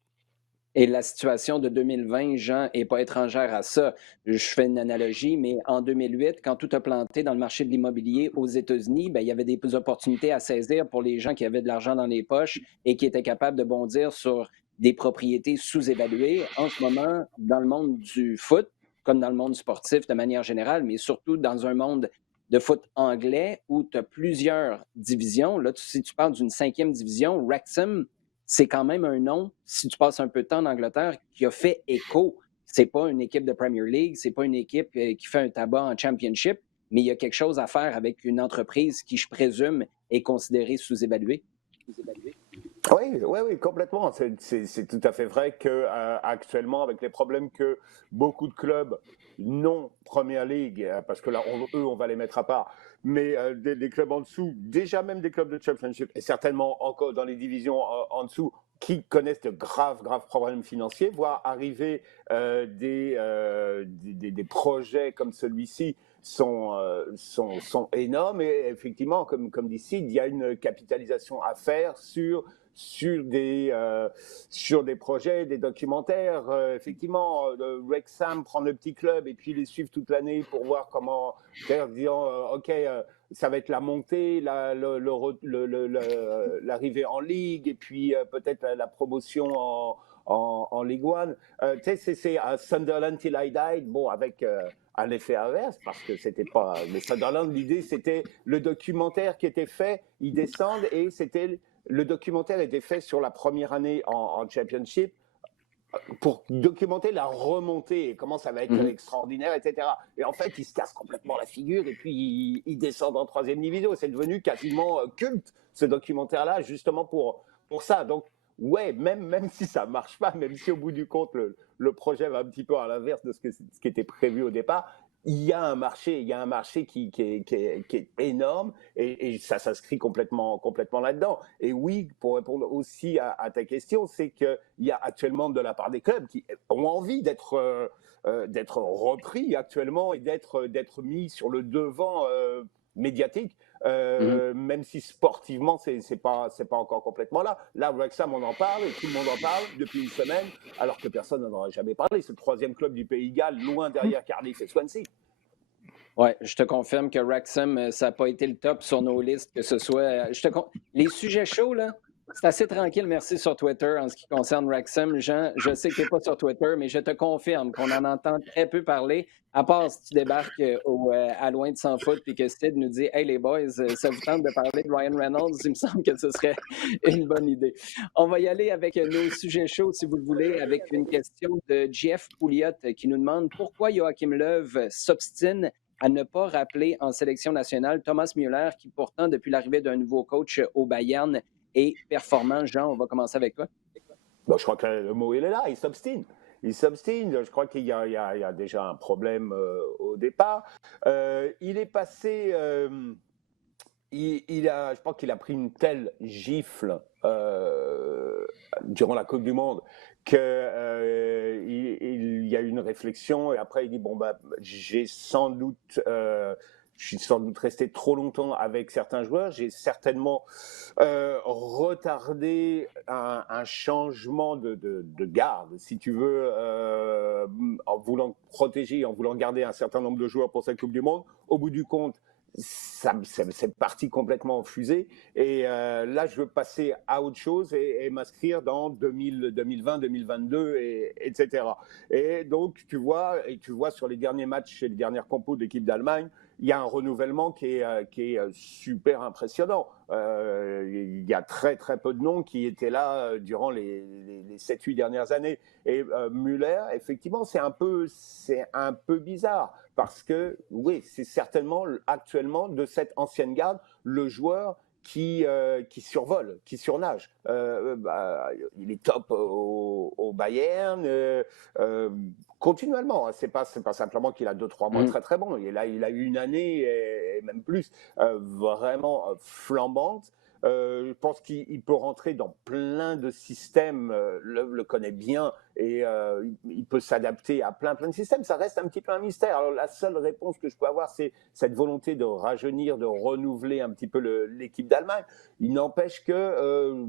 Et la situation de 2020, Jean, n'est pas étrangère à ça. Je fais une analogie, mais en 2008, quand tout a planté dans le marché de l'immobilier aux États-Unis, il y avait des opportunités à saisir pour les gens qui avaient de l'argent dans les poches et qui étaient capables de bondir sur des propriétés sous-évaluées. En ce moment, dans le monde du foot, comme dans le monde sportif de manière générale, mais surtout dans un monde de foot anglais où tu as plusieurs divisions. Là, si tu parles d'une 5e division, Wrexham, c'est quand même un nom, si tu passes un peu de temps en Angleterre, qui a fait écho. C'est pas une équipe de Premier League, c'est pas une équipe qui fait un tabac en Championship, mais il y a quelque chose à faire avec une entreprise qui, je présume, est considérée sous-évaluée. Oui, complètement. C'est tout à fait vrai que actuellement, avec les problèmes que beaucoup de clubs non Premier League, parce que là, on va les mettre à part, mais des clubs en dessous, déjà même des clubs de Championship, et certainement encore dans les divisions en dessous, qui connaissent de graves problèmes financiers, voire arriver des projets comme celui-ci sont énormes. Et effectivement, comme dit Sid, il y a une capitalisation à faire sur des projets, des documentaires. Effectivement, Wrexham prendre le petit club et puis les suivre toute l'année pour voir comment, disant, OK, ça va être la montée, l'arrivée en Ligue et puis peut-être la promotion en Ligue 1. Tu sais, c'est Sunderland Till I Died, bon, avec un effet inverse, parce que c'était pas... Mais Sunderland, l'idée, c'était le documentaire qui était fait, ils descendent et c'était... Le documentaire était fait sur la première année en Championship pour documenter la remontée et comment ça va être extraordinaire, etc. Et en fait, ils se cassent complètement la figure et puis ils descendent en 3e division. C'est devenu quasiment culte, ce documentaire-là, justement pour ça. Donc, ouais, même si ça ne marche pas, même si au bout du compte, le projet va un petit peu à l'inverse de ce qui était prévu au départ, il y a un marché qui est énorme et ça s'inscrit complètement là-dedans. Et oui, pour répondre aussi à ta question, c'est qu'il y a actuellement de la part des clubs qui ont envie d'être repris actuellement et d'être mis sur le devant médiatique. Même si sportivement c'est pas encore complètement là. Là, Wrexham, on en parle et tout le monde en parle depuis une semaine, alors que personne n'en aurait jamais parlé. C'est le 3e club du Pays de Galles, loin derrière Cardiff et Swansea. Oui, je te confirme que Wrexham, ça n'a pas été le top sur nos listes, que ce soit. Les sujets chauds, là, c'est assez tranquille, merci, sur Twitter en ce qui concerne Wrexham. Jean, je sais que tu n'es pas sur Twitter, mais je te confirme qu'on en entend très peu parler, à part si tu débarques à Loin de Sans Foot et que Sid nous dit « Hey les boys, ça vous tente de parler de Ryan Reynolds? » Il me semble que ce serait une bonne idée. On va y aller avec nos sujets chauds, si vous le voulez, avec une question de Jeff Pouliot qui nous demande pourquoi Joachim Löw s'obstine à ne pas rappeler en sélection nationale Thomas Müller, qui pourtant, depuis l'arrivée d'un nouveau coach au Bayern, est performant. Jean, on va commencer avec toi. Bon, je crois que le mot, il est là, il s'obstine. Je crois qu'il y a déjà un problème au départ. Il est passé... je crois qu'il a pris une telle gifle durant la Coupe du Monde qu'il y a eu une réflexion et après il dit je suis sans doute resté trop longtemps avec certains joueurs, j'ai certainement retardé un changement de garde, si tu veux, en voulant protéger, en voulant garder un certain nombre de joueurs pour cette Coupe du Monde. Au bout du compte, c'est parti complètement en fusée et là je veux passer à autre chose et m'inscrire dans 2020, 2022 etc. Et donc tu vois sur les derniers matchs et les dernières compos de l'équipe d'Allemagne, il y a un renouvellement qui est super impressionnant. Il y a très très peu de noms qui étaient là durant les 7-8 dernières années. Et Müller, effectivement, c'est un peu bizarre parce que, oui, c'est certainement actuellement de cette ancienne garde le joueur qui survole, qui surnage. Il est top au Bayern, continuellement. C'est pas simplement qu'il a 2-3 mois très très bons. Il a eu une année et même plus vraiment flambante. Je pense qu'il peut rentrer dans plein de systèmes. Le connaît bien et il peut s'adapter à plein de systèmes. Ça reste un petit peu un mystère. Alors la seule réponse que je peux avoir, c'est cette volonté de rajeunir, de renouveler un petit peu l'équipe d'Allemagne. Il n'empêche que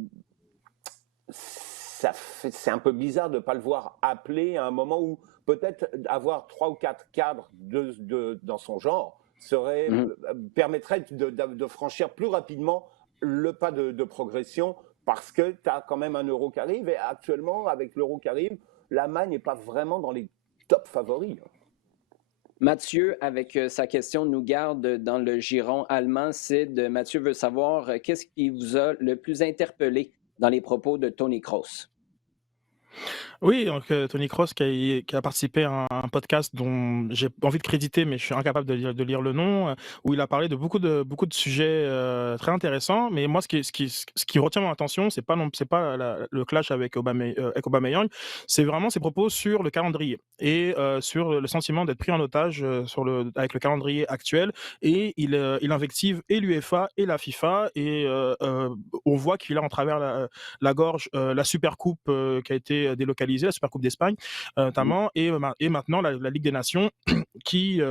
c'est un peu bizarre de ne pas le voir appeler à un moment où peut-être avoir 3 ou 4 cadres dans son genre permettrait de franchir plus rapidement le pas de progression parce que tu as quand même un euro qui arrive et actuellement avec l'euro qui arrive, l'Allemagne n'est pas vraiment dans les top favoris. Mathieu, avec sa question, nous garde dans le giron allemand. Sid, Mathieu veut savoir qu'est-ce qui vous a le plus interpellé dans les propos de Tony Kroos? Oui, donc Tony Kroos qui a participé à un podcast dont j'ai envie de créditer, mais je suis incapable de lire le nom, où il a parlé de beaucoup de sujets très intéressants. Mais moi, ce qui retient mon attention, c'est pas le clash avec Aubameyang, c'est vraiment ses propos sur le calendrier et sur le sentiment d'être pris en otage avec le calendrier actuel. Et il invective et l'UEFA et la FIFA. Et on voit qu'il a en travers la gorge la Super Coupe qui a été délocalisée, la Super Coupe d'Espagne notamment, et maintenant la Ligue des Nations qui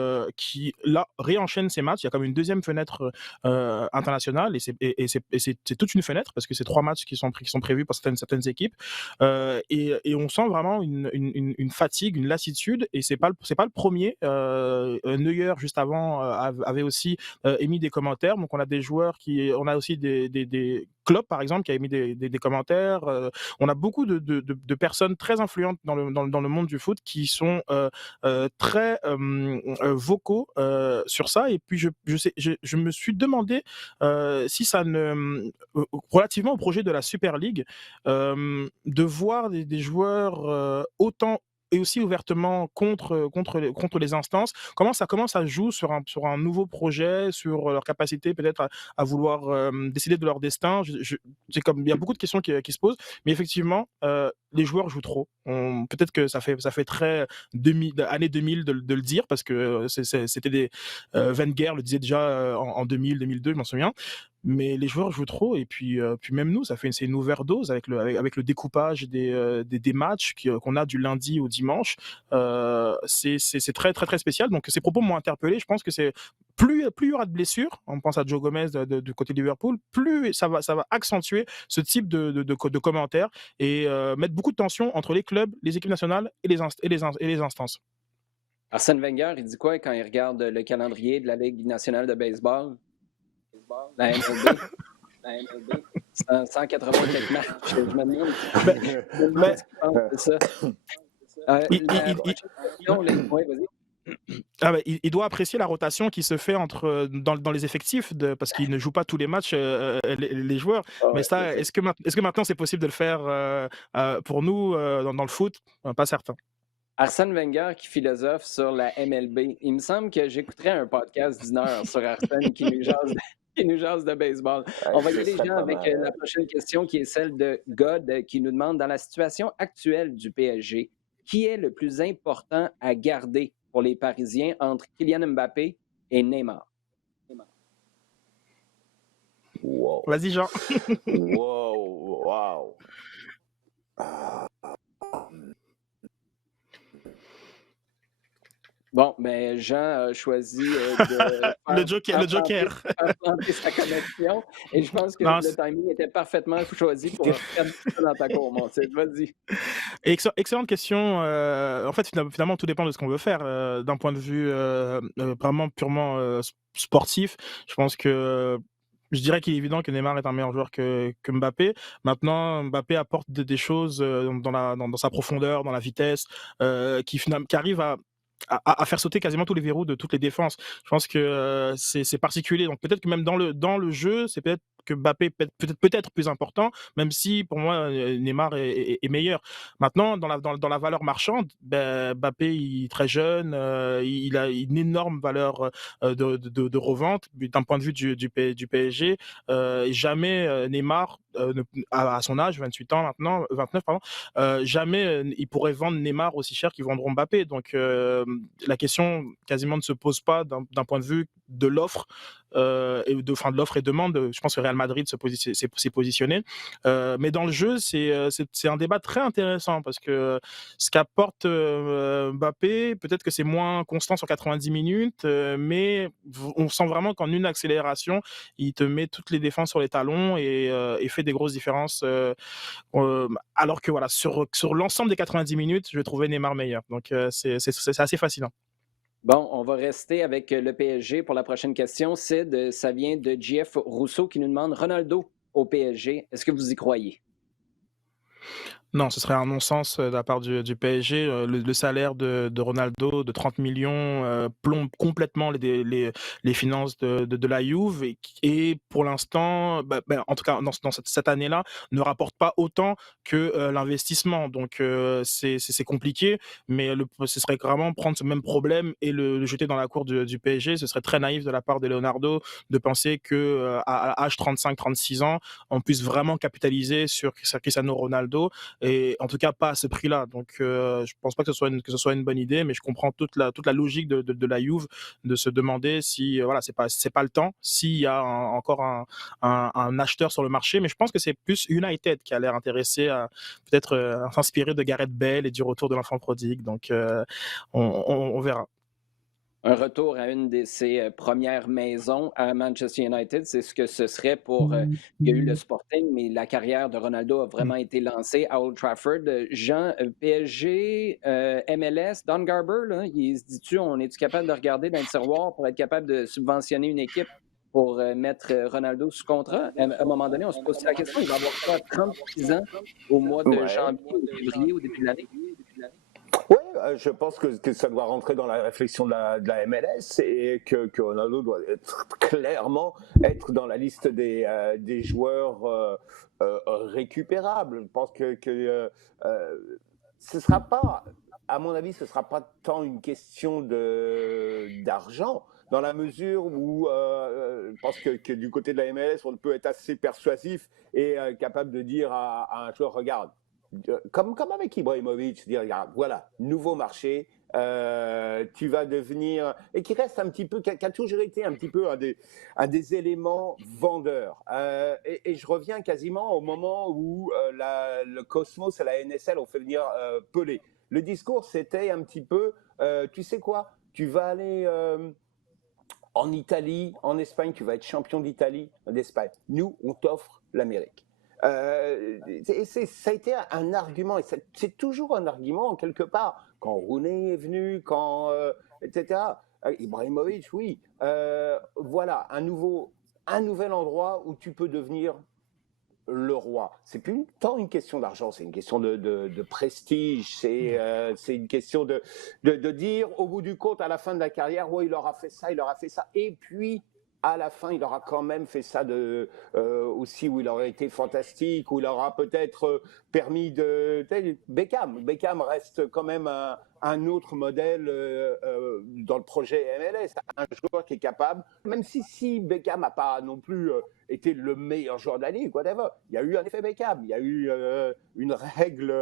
là réenchaîne ses matchs. Il y a comme une deuxième fenêtre internationale, et c'est toute une fenêtre parce que c'est 3 matchs qui sont prévus pour certaines équipes, et on sent vraiment une fatigue, une lassitude, et c'est pas le premier. Neuer juste avant avait aussi émis des commentaires. Donc on a aussi des Klopp par exemple qui a émis des commentaires. On a beaucoup de personnes très influentes dans le monde du foot qui sont très vocaux sur ça. Et puis je me suis demandé si ça ne relativement au projet de la Super League, de voir des joueurs autant et aussi ouvertement contre les instances. Comment ça joue sur un nouveau projet, sur leur capacité peut-être à vouloir décider de leur destin. C'est comme il y a beaucoup de questions qui se posent, mais effectivement, les joueurs jouent trop. Peut-être que ça fait très année 2000 de le dire, parce que c'était Wenger le disait déjà en 2000, 2002, je m'en souviens. Mais les joueurs jouent trop, et puis même nous, c'est une overdose avec le découpage des matchs qu'on a du lundi au dimanche. C'est très, très, très spécial. Donc ces propos m'ont interpellé. Je pense que c'est plus il y aura de blessures, on pense à Joe Gomez du côté de Liverpool, plus ça va accentuer ce type de commentaires, et mettre beaucoup de tension entre les clubs, les équipes nationales et les instances. Arsène Wenger, il dit quoi quand il regarde le calendrier de la Ligue nationale de baseball, la MLB? La MLB, 180 quelques matchs. Je me demande Mais ce qu'il pense de ça. il, La il- il- prochaine question, oui, vas-y. il doit apprécier la rotation qui se fait dans les effectifs, parce qu'il ne joue pas tous les matchs, les joueurs. Ah Mais ouais, c'est ça, ça. est-ce que maintenant c'est possible de le faire pour nous dans le foot? Pas certain. Arsène Wenger qui philosophe sur la MLB. Il me semble que j'écouterais un podcast d'une heure sur Arsène qui nous jase qui nous jase de baseball. On va y Ce aller, serait Jean, pas avec mal. la prochaine question qui est celle de God qui nous demande, dans la situation actuelle du PSG, qui est le plus important à garder pour les Parisiens entre Kylian Mbappé et Neymar? Wow. Vas-y, Jean. Wow. Wow. Bon, ben Jean a choisi de Le Joker. faire planter sa connexion, et je pense que Non, le timing était parfaitement choisi pour faire ça dans ta cour, mon Sid. Vas-y. excellente question. En fait, finalement, tout dépend de ce qu'on veut faire. D'un point de vue vraiment purement sportif, je pense que je dirais qu'il est évident que Neymar est un meilleur joueur que Mbappé. Maintenant, Mbappé apporte des choses dans sa profondeur, dans la vitesse, qui arrivent à faire sauter quasiment tous les verrous de toutes les défenses. Je pense que c'est particulier. Donc peut-être que même dans le jeu, c'est peut-être que Mbappé est peut-être plus important, même si pour moi Neymar est meilleur. Maintenant, dans la valeur marchande, Mbappé, il est très jeune, il a une énorme valeur de revente d'un point de vue du PSG. Jamais Neymar, à son âge, 28 ans maintenant, 29 pardon, jamais ils pourraient vendre Neymar aussi cher qu'ils vendront Mbappé. Donc la question quasiment ne se pose pas d'un point de vue de l'offre, de l'offre et demande. Je pense que Real Madrid s'est positionné. Mais dans le jeu, c'est un débat très intéressant, parce que ce qu'apporte Mbappé, peut-être que c'est moins constant sur 90 minutes, mais on sent vraiment qu'en une accélération, il te met toutes les défenses sur les talons, et fait des grosses différences. Alors que voilà, sur l'ensemble des 90 minutes, je vais trouver Neymar meilleur. Donc c'est assez fascinant. Bon, on va rester avec le PSG pour la prochaine question. Sid, ça vient de JF Rousseau qui nous demande, Ronaldo au PSG, est-ce que vous y croyez? Non, ce serait un non-sens de la part du PSG. Le salaire de Ronaldo de 30 millions plombe complètement les finances de la Juve et pour l'instant, en tout cas dans cette année-là, ne rapporte pas autant que l'investissement. Donc c'est compliqué, mais ce serait vraiment prendre ce même problème et le jeter dans la cour du PSG. Ce serait très naïf de la part de Leonardo de penser que à âge 35-36 ans, on puisse vraiment capitaliser sur Cristiano Ronaldo et en tout cas pas à ce prix-là. Donc je pense pas que ce soit une bonne idée, mais je comprends toute la logique de la Juve de se demander si voilà c'est pas le temps, s'il y a encore un acheteur sur le marché. Mais je pense que c'est plus United qui a l'air intéressé à peut-être s'inspirer de Gareth Bale et du retour de l'enfant prodigue. Donc on verra. Un retour à une de ses premières maisons à Manchester United, c'est ce que ce serait pour. Il y a eu le Sporting, mais la carrière de Ronaldo a vraiment été lancée à Old Trafford. Jean, PSG, MLS, Don Garber, là, il se dit-tu, on est-tu capable de regarder dans le tiroir pour être capable de subventionner une équipe pour mettre Ronaldo sous contrat? À un moment donné, on se pose la question, il va avoir quoi, 36 ans au mois de Ouais. janvier ou février, au début de l'année? Oui, je pense que ça doit rentrer dans la réflexion de la MLS et que Ronaldo doit clairement être dans la liste des joueurs récupérables. Je pense que ce sera pas, à mon avis, ce sera pas tant une question d'argent, dans la mesure où je pense que du côté de la MLS, on peut être assez persuasif et capable de dire à un joueur, regarde, comme avec Ibrahimovic, dire regarde, voilà, nouveau marché, tu vas devenir, et qui reste un petit peu, qui a toujours été un petit peu un des éléments vendeurs. Et je reviens quasiment au moment où le Cosmos et la NSL ont fait venir Pelé. Le discours, c'était un petit peu, tu sais quoi, tu vas aller en Italie, en Espagne, tu vas être champion d'Italie, d'Espagne. Nous, on t'offre l'Amérique. Ça a été un argument, et c'est toujours un argument quelque part. Quand Rooney est venu, etc. Ibrahimovic, oui. Voilà, un nouvel endroit où tu peux devenir le roi. C'est plus tant une question d'argent, c'est une question de prestige, c'est une question de dire au bout du compte, à la fin de la carrière, ouais, il aura fait ça, et puis à la fin, il aura quand même fait ça aussi où il aurait été fantastique, où il aura peut-être permis de... Beckham reste quand même un autre modèle dans le projet MLS, un joueur qui est capable, même si Beckham n'a pas non plus été le meilleur joueur de la ligue, whatever. Il y a eu un effet Beckham, il y a eu une règle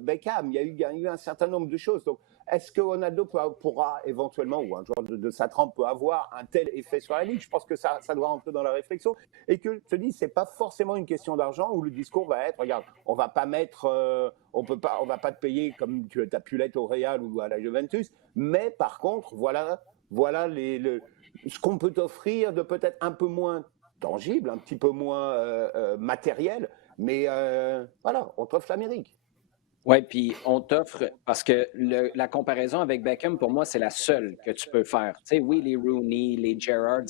Beckham, il y a eu un certain nombre de choses. Donc, est-ce que Ronaldo pourra éventuellement, ou un joueur de sa trempe peut avoir un tel effet sur la ligue? Je pense que ça doit rentrer dans la réflexion. Et que, je te dis, c'est pas forcément une question d'argent où le discours va être, regarde, on va pas mettre, on va pas te payer comme tu as pu l'être au Real ou à la Juventus, mais par contre, voilà ce qu'on peut t'offrir de peut-être un peu moins tangible, un petit peu moins matériel, mais voilà, on t'offre l'Amérique. Oui, puis on t'offre, parce que la comparaison avec Beckham, pour moi, c'est la seule que tu peux faire. Tu sais, oui, les Rooney, les Gerrard,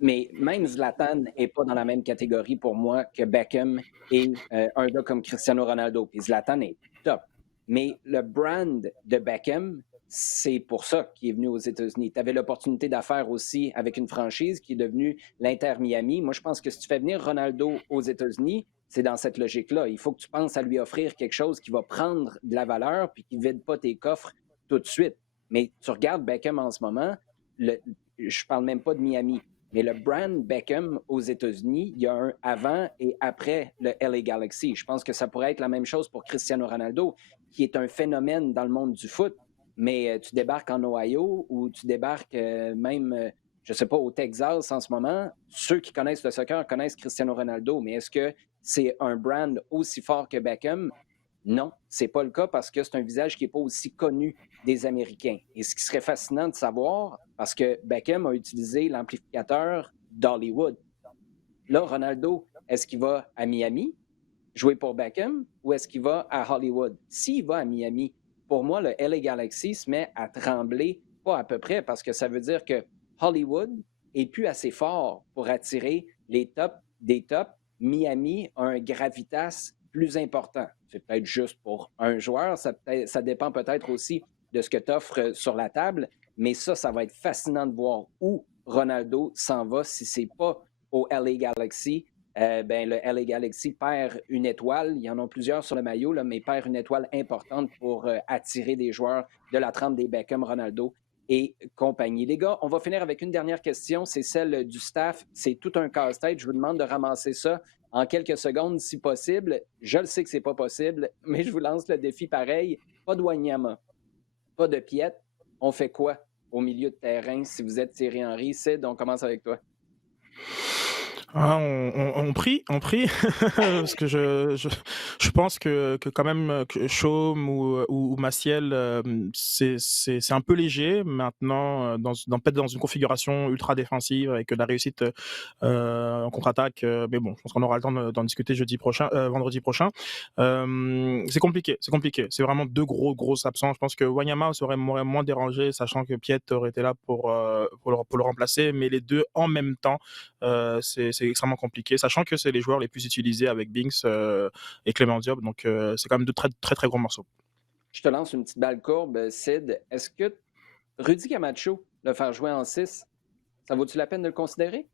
mais même Zlatan n'est pas dans la même catégorie pour moi que Beckham et un gars comme Cristiano Ronaldo. Puis Zlatan est top. Mais le brand de Beckham, c'est pour ça qu'il est venu aux États-Unis. Tu avais l'opportunité d'affaires aussi avec une franchise qui est devenue l'Inter Miami. Moi, je pense que si tu fais venir Ronaldo aux États-Unis, c'est dans cette logique-là. Il faut que tu penses à lui offrir quelque chose qui va prendre de la valeur puis qui ne vide pas tes coffres tout de suite. Mais tu regardes Beckham en ce moment, je ne parle même pas de Miami, mais le brand Beckham aux États-Unis, il y a un avant et après le LA Galaxy. Je pense que ça pourrait être la même chose pour Cristiano Ronaldo, qui est un phénomène dans le monde du foot, mais tu débarques en Ohio ou tu débarques même, je ne sais pas, au Texas en ce moment. Ceux qui connaissent le soccer connaissent Cristiano Ronaldo, mais est-ce que c'est un brand aussi fort que Beckham? Non, c'est pas le cas parce que c'est un visage qui n'est pas aussi connu des Américains. Et ce qui serait fascinant de savoir, parce que Beckham a utilisé l'amplificateur d'Hollywood. Là, Ronaldo, est-ce qu'il va à Miami jouer pour Beckham ou est-ce qu'il va à Hollywood? S'il va à Miami, pour moi, le LA Galaxy se met à trembler, pas à peu près, parce que ça veut dire que Hollywood est plus assez fort pour attirer les tops des tops. Miami a un gravitas plus important. C'est peut-être juste pour un joueur, ça dépend peut-être aussi de ce que tu offres sur la table, mais ça va être fascinant de voir où Ronaldo s'en va si ce n'est pas au LA Galaxy. Le LA Galaxy perd une étoile. Il y en a plusieurs sur le maillot, là, mais perd une étoile importante pour attirer des joueurs de la trempe des Beckham, Ronaldo et compagnie. Les gars, on va finir avec une dernière question. C'est celle du staff. C'est tout un casse-tête. Je vous demande de ramasser ça en quelques secondes, si possible. Je le sais que ce n'est pas possible, mais je vous lance le défi pareil. Pas de Wanyama, pas de Piet. On fait quoi au milieu de terrain si vous êtes Thierry Henry? Sid, on commence avec toi. Ah, on prie, parce que je pense que quand même que Chaume ou Maciel, c'est un peu léger maintenant, peut-être dans une configuration ultra défensive avec de la réussite en contre-attaque, mais bon, je pense qu'on aura le temps d'en discuter vendredi prochain. C'est compliqué, c'est vraiment deux grosses absences. Je pense que Wanyama m'aurait moins dérangé, sachant que Piet aurait été là pour le remplacer, mais les deux en même temps, c'est extrêmement compliqué, sachant que c'est les joueurs les plus utilisés avec Binks et Clément Diop, donc c'est quand même de très, très, très gros morceaux. Je te lance une petite balle courbe, Sid. Est-ce que Rudy Camacho, le faire jouer en 6, ça vaut-tu la peine de le considérer?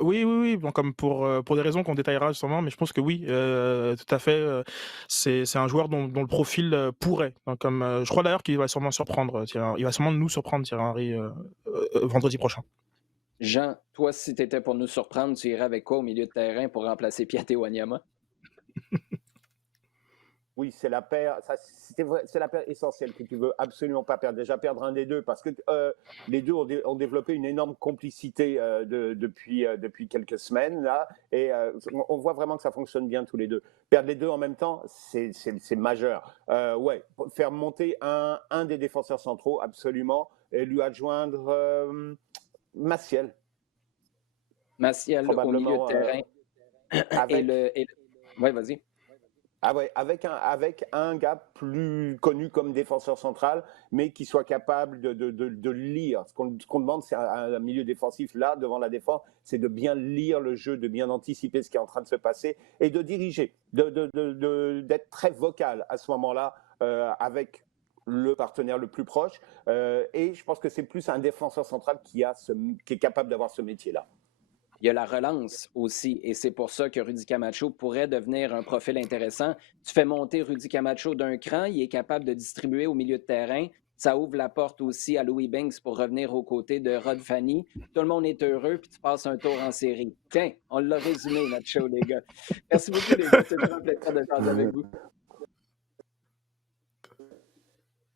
Oui. Bon, comme pour des raisons qu'on détaillera sûrement, mais je pense que oui, tout à fait. C'est un joueur dont le profil pourrait. Donc, je crois d'ailleurs qu'il va sûrement surprendre. Il va sûrement nous surprendre, Thierry Henry, vendredi prochain. Jean, toi, si tu étais pour nous surprendre, tu irais avec quoi au milieu de terrain pour remplacer Piet et Wanyama? Oui, c'est la paire. C'est la paire essentielle que tu veux absolument pas perdre. Déjà perdre un des deux, parce que les deux ont développé une énorme complicité depuis quelques semaines là, et on voit vraiment que ça fonctionne bien tous les deux. Perdre les deux en même temps, c'est majeur. Ouais, faire monter un des défenseurs centraux absolument, et lui adjoindre Maciel. Maciel au milieu de terrain. Oui, vas-y. Ah ouais, avec un gars plus connu comme défenseur central, mais qui soit capable de lire. Ce qu'on demande, c'est un milieu défensif, là, devant la défense, c'est de bien lire le jeu, de bien anticiper ce qui est en train de se passer et de diriger, d'être très vocal à ce moment-là avec le partenaire le plus proche. Et je pense que c'est plus un défenseur central qui est capable d'avoir ce métier-là. Il y a la relance aussi, et c'est pour ça que Rudy Camacho pourrait devenir un profil intéressant. Tu fais monter Rudy Camacho d'un cran, il est capable de distribuer au milieu de terrain. Ça ouvre la porte aussi à Louis Binks pour revenir aux côtés de Rod Fanny. Tout le monde est heureux, puis tu passes un tour en série. Tiens, on l'a résumé, notre show, les gars. Merci beaucoup, les gars. C'est un plaisir de parler avec vous.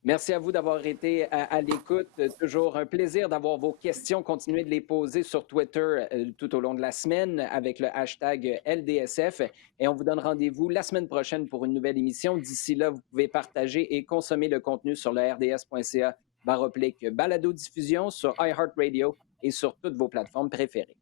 Merci à vous d'avoir été à l'écoute. Toujours un plaisir d'avoir vos questions. Continuez de les poser sur Twitter tout au long de la semaine avec le hashtag LDSF. Et on vous donne rendez-vous la semaine prochaine pour une nouvelle émission. D'ici là, vous pouvez partager et consommer le contenu sur le rds.ca/balado-diffusion, sur iHeartRadio et sur toutes vos plateformes préférées.